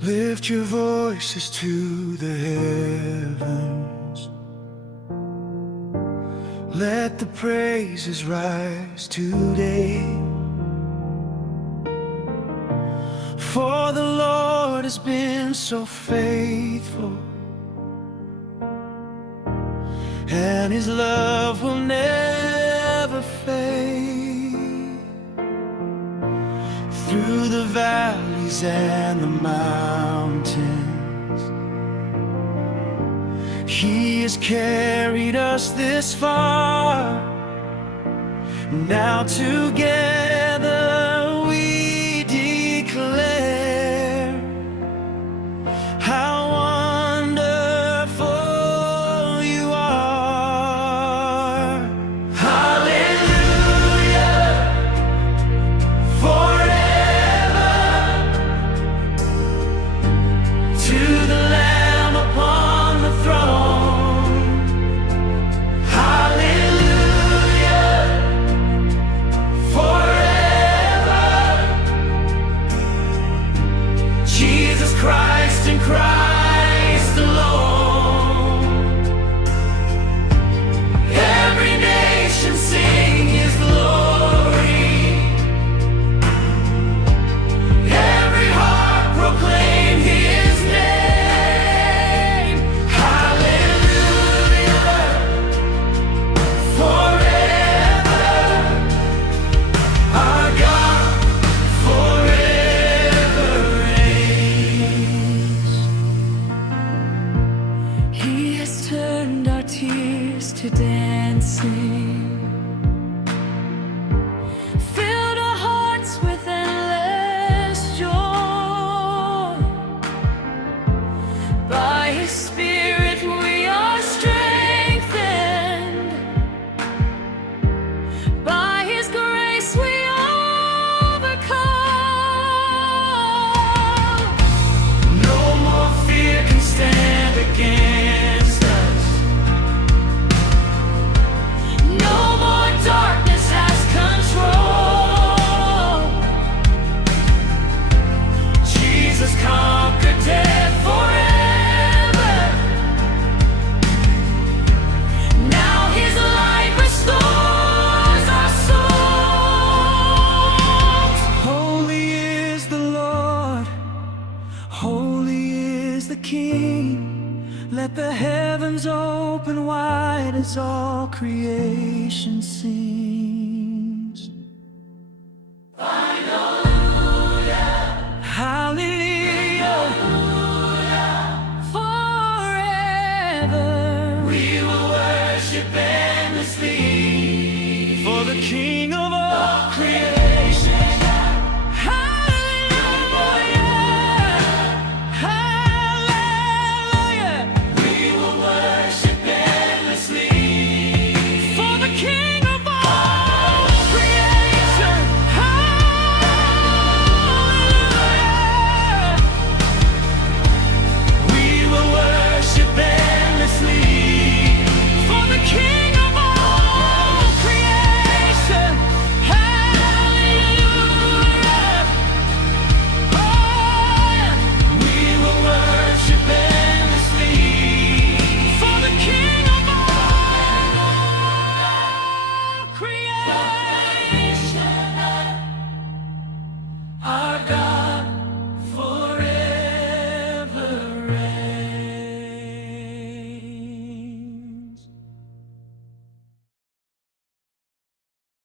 Lift your voices to the heavens. Let the praises rise today. For the Lord has been so faithful, and His love will never fade. Through the valleys and the mountains, He has carried us this far. Now together we declare how wonderful You are. Hallelujah, forever to the Lamb upon the throne. Hallelujah, forever, Jesus Christ and Christ alone. Every nation sing His glory, every heart proclaim His name. Hallelujah, forever, our God forever reigns. He has turned our tears to dancing, filled our hearts with endless joy. By His Spirit we are strengthened, by His grace we overcome. No more fear can stand against us. No more darkness has control. Jesus conquered death forever. Now His light restores our souls. Holy is the Lord, holy is the King. Let the heavens open wide as all creation sings.